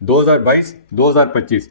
2022-2025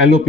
LOP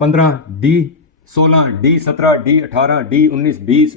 15, D16, D17, D18, D19, 20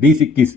D21।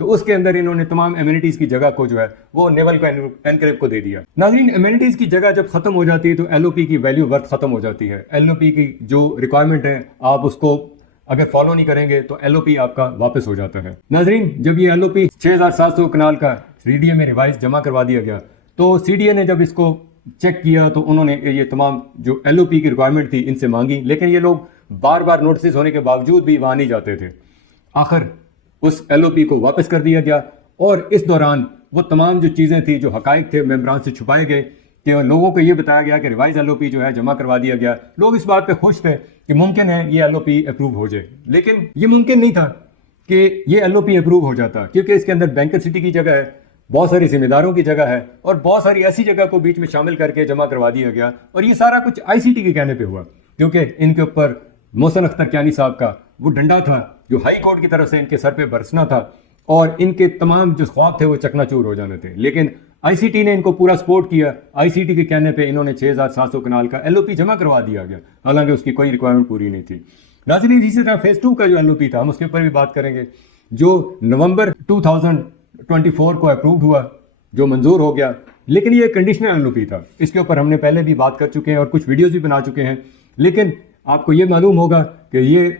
تو اس کے اندر انہوں نے تمام ایمینٹیز کی جگہ کو جو ہے وہ نیول کو انکلیو کو دے دیا۔ ناظرین، ایمینٹیز کی جگہ جب ختم ہو جاتی ہے تو ایل او پی کی ویلیو ورتھ ختم ہو جاتی ہے۔ ایل او پی کی جو ریکوائرمنٹ ہے آپ اس کو اگر فالو نہیں کریں گے تو ایل او پی آپ کا واپس ہو جاتا ہے۔ ناظرین، جب یہ ایل او پی 6700 کنال کا سی ڈی اے میں ریوائز جمع کروا دیا گیا تو سی ڈی اے نے جب اس کو چیک کیا تو انہوں نے یہ تمام جو ایل او پی کی ریکوائرمنٹ تھی ان سے مانگی، لیکن یہ لوگ بار بار نوٹسز ہونے کے باوجود بھی وہاں نہیں جاتے تھے۔ آخر اس ایل او پی کو واپس کر دیا گیا، اور اس دوران وہ تمام جو چیزیں تھیں، جو حقائق تھے ممبران سے چھپائے گئے کہ لوگوں کو یہ بتایا گیا کہ ریوائز ایل او پی جو ہے جمع کروا دیا گیا۔ لوگ اس بات پہ خوش تھے کہ ممکن ہے یہ ایل او پی اپروو ہو جائے، لیکن یہ ممکن نہیں تھا کہ یہ ایل او پی اپروو ہو جاتا، کیونکہ اس کے اندر بینکر سٹی کی جگہ ہے، بہت ساری ذمہ داروں کی جگہ ہے، اور بہت ساری ایسی جگہ کو بیچ میں شامل کر کے جمع کروا دیا گیا۔ اور یہ سارا کچھ آئی سی ٹی کے کہنے پہ ہوا، کیونکہ ان کے اوپر محسن اختر کیانی صاحب کا وہ ڈنڈا تھا جو ہائی کورٹ کی طرف سے ان کے سر پہ برسنا تھا، اور ان کے تمام جو خواب تھے وہ چکنا چور ہو جانے تھے۔ لیکن آئی سی ٹی نے ان کو پورا سپورٹ کیا۔ آئی سی ٹی کے کہنے پہ انہوں نے 6700 کنال کا ایل او پی جمع کروا دیا گیا، حالانکہ اس کی کوئی ریکوائرمنٹ پوری نہیں تھی۔ ناظرین، اسی طرح فیز 2 کا جو ایل او پی تھا ہم اس کے اوپر بھی بات کریں گے، جو نومبر 2024 کو اپرووڈ ہوا، جو منظور ہو گیا، لیکن یہ کنڈیشنل ایل او پی تھا۔ اس کے اوپر ہم نے پہلے بھی بات کر چکے ہیں اور کچھ ویڈیوز بھی بنا چکے ہیں، لیکن آپ کو یہ معلوم ہوگا کہ یہ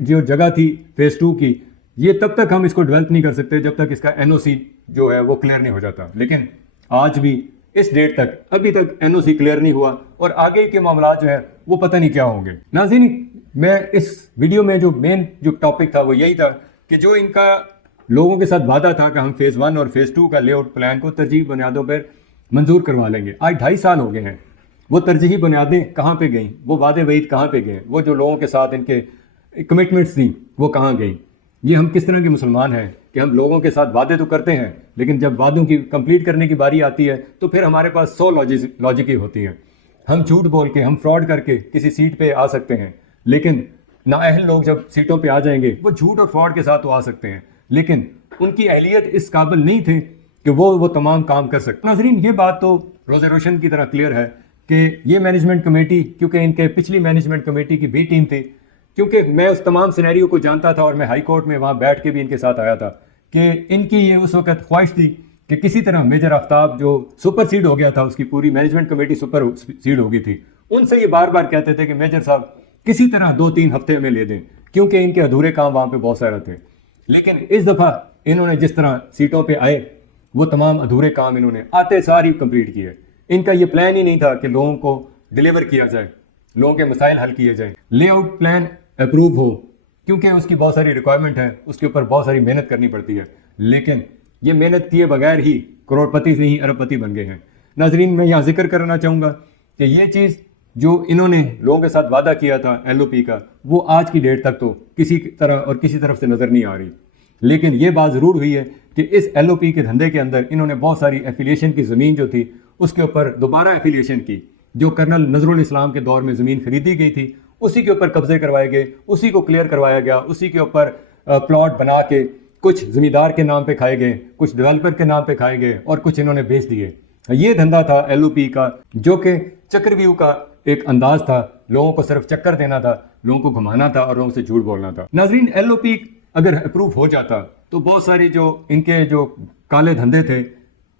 جو جگہ تھی فیز 2 کی، یہ تب تک ہم اس کو ڈیولپ نہیں کر سکتے جب تک اس کا این او سی جو ہے وہ کلیئر نہیں ہو جاتا۔ لیکن آج بھی اس ڈیٹ تک ابھی تک این او سی کلیئر نہیں ہوا، اور آگے کے معاملات جو ہے وہ پتہ نہیں کیا ہوں گے۔ ناظرین، میں اس ویڈیو میں جو مین جو ٹاپک تھا وہ یہی تھا کہ جو ان کا لوگوں کے ساتھ وعدہ تھا کہ ہم فیز 1 اور فیز 2 کا لے آؤٹ پلان کو ترجیحی بنیادوں پر منظور کروا لیں گے۔ آج 2.5 سال ہو گئے ہیں، وہ ترجیحی بنیادیں کہاں پہ گئیں؟ وہ وعدے وعید کہاں پہ گئے؟ وہ جو لوگوں کے ساتھ ان کے کمٹمنٹس تھیں وہ کہاں گئیں؟ یہ ہم کس طرح کے مسلمان ہیں کہ ہم لوگوں کے ساتھ وعدے تو کرتے ہیں، لیکن جب وعدوں کی کمپلیٹ کرنے کی باری آتی ہے تو پھر ہمارے پاس 100 لاجکیں ہوتی ہیں۔ ہم جھوٹ بول کے، ہم فراڈ کر کے کسی سیٹ پہ آ سکتے ہیں، لیکن نااہل لوگ جب سیٹوں پہ آ جائیں گے وہ جھوٹ اور فراڈ کے ساتھ تو آ سکتے ہیں، لیکن ان کی اہلیت اس قابل نہیں تھے کہ وہ تمام کام کر سکتے۔ ناظرین، یہ بات تو روز روشن کی طرح کلیئر ہے کہ یہ مینجمنٹ کمیٹی، کیونکہ ان کے پچھلی مینجمنٹ کمیٹی کی بھی ٹیم تھی، کیونکہ میں اس تمام سینیریو کو جانتا تھا اور میں ہائی کورٹ میں وہاں بیٹھ کے بھی ان کے ساتھ آیا تھا، کہ ان کی یہ اس وقت خواہش تھی کہ کسی طرح میجر آفتاب جو سپر سیڈ ہو گیا تھا، اس کی پوری مینجمنٹ کمیٹی سپر سیڈ ہو گئی تھی، ان سے یہ بار بار کہتے تھے کہ میجر صاحب کسی طرح 2-3 ہفتے میں لے دیں، کیونکہ ان کے ادھورے کام وہاں پہ بہت سارے تھے۔ لیکن اس دفعہ انہوں نے جس طرح سیٹوں پہ آئے وہ تمام ادھورے کام انہوں نے آتے ساری کمپلیٹ کیے۔ ان کا یہ پلان ہی نہیں تھا کہ لوگوں کو ڈیلیور کیا جائے، لوگوں کے مسائل حل کیے جائیں، لے آؤٹ پلان اپروو ہو، کیونکہ اس کی بہت ساری ریکوائرمنٹ ہے، اس کے اوپر بہت ساری محنت کرنی پڑتی ہے، لیکن یہ محنت کیے بغیر ہی کروڑ پتی سے ہی ارب پتی بن گئے ہیں۔ ناظرین، میں یہاں ذکر کرنا چاہوں گا کہ یہ چیز جو انہوں نے لوگوں کے ساتھ وعدہ کیا تھا ایل او پی کا، وہ آج کی ڈیٹ تک تو کسی طرح اور کسی طرف سے نظر نہیں آ رہی۔ لیکن یہ بات ضرور ہوئی ہے کہ اس ایل او پی کے دھندے کے اندر انہوں نے بہت ساری ایفیلیشن کی زمین جو تھی اس کے اوپر دوبارہ ایفیلیشن کی، جو کرنل نظر الاسلام کے دور میں زمین خریدی گئی تھی اسی کے اوپر قبضے کروائے گئے، اسی کو کلیئر کروایا گیا، اسی کے اوپر پلاٹ بنا کے کچھ زمیندار کے نام پہ کھائے گئے، کچھ ڈیولپر کے نام پہ کھائے گئے، اور کچھ انہوں نے بیچ دیے۔ یہ دھندا تھا ایل او پی کا، جو کہ چکر ویو کا ایک انداز تھا، لوگوں کو صرف چکر دینا تھا، لوگوں کو گھمانا تھا اور لوگوں سے جھوٹ بولنا تھا۔ ناظرین، ایل او پی اگر اپروو ہو جاتا تو بہت ساری جو ان کے جو کالے دھندے تھے،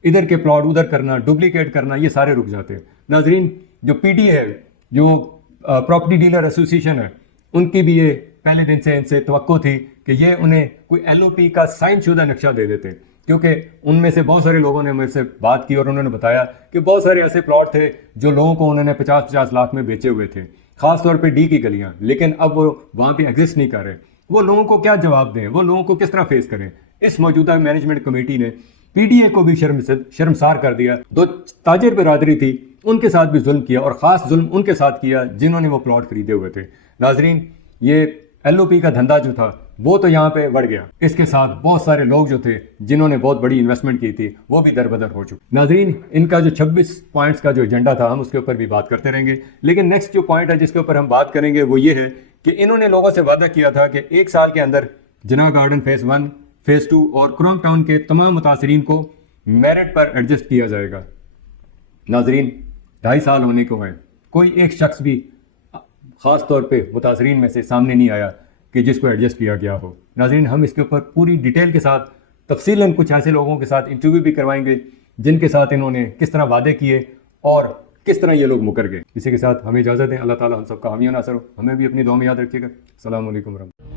ادھر کے پلاٹ ادھر کرنا، ڈپلیکیٹ کرنا، یہ سارے رک جاتے۔ ناظرین، جو پی ڈی ہے، جو پراپرٹی ڈیلر ایسوسیشن ہے، ان کی بھی یہ پہلے دن سے ان سے توقع تھی کہ یہ انہیں کوئی ایل او پی کا سائن شدہ نقشہ دے دیتے، کیونکہ ان میں سے بہت سارے لوگوں نے مجھ سے بات کی اور انہوں نے بتایا کہ بہت سارے ایسے پلاٹ تھے جو لوگوں کو انہوں نے 50-50 لاکھ میں بیچے ہوئے تھے، خاص طور پہ ڈی کی گلیاں، لیکن اب وہ وہاں پہ ایگزسٹ نہیں کر رہے۔ وہ لوگوں کو کیا جواب دیں، وہ لوگوں کو کس طرح فیس کریں؟ اس موجودہ مینجمنٹ کمیٹی نے پی ڈی اے کو بھی شرمسار کر دیا۔ جو تاجر برادری تھی ان کے ساتھ بھی ظلم کیا، اور خاص ظلم ان کے ساتھ کیا جنہوں نے وہ پلاٹ خریدے ہوئے تھے۔ ناظرین، یہ ایل او پی کا دھندا جو تھا وہ تو یہاں پہ بڑھ گیا، اس کے ساتھ بہت سارے لوگ جو تھے جنہوں نے بہت بڑی انویسٹمنٹ کی تھی وہ بھی دربدر ہو چکے۔ ناظرین، ان کا جو 26 پوائنٹس کا جو ایجنڈا تھا ہم اس کے اوپر بھی بات کرتے رہیں گے، لیکن نیکسٹ جو پوائنٹ ہے جس کے اوپر ہم بات کریں گے وہ یہ ہے کہ انہوں نے لوگوں سے وعدہ کیا تھا کہ 1 سال کے اندر جناح گارڈن فیز 1، فیز 2 اور کرونگ ٹاؤن کے تمام متاثرین کو میرٹ پر ایڈجسٹ کیا جائے گا۔ ناظرین، 2.5 سال ہونے کو ہے، کوئی ایک شخص بھی خاص طور پہ متاثرین میں سے سامنے نہیں آیا کہ جس کو ایڈجسٹ کیا گیا ہو۔ ناظرین، ہم اس کے اوپر پوری ڈیٹیل کے ساتھ تفصیلاً کچھ ایسے لوگوں کے ساتھ انٹرویو بھی کروائیں گے جن کے ساتھ انہوں نے کس طرح وعدے کیے اور کس طرح یہ لوگ مکر گئے. اسی کے ساتھ ہمیں اجازت دیں. اللہ تعالیٰ ہم سب کا حامی و ناصر ہو. ہمیں بھی اپنی دعا میں یاد رکھیے گا. السلام علیکم ورحمۃ اللہ.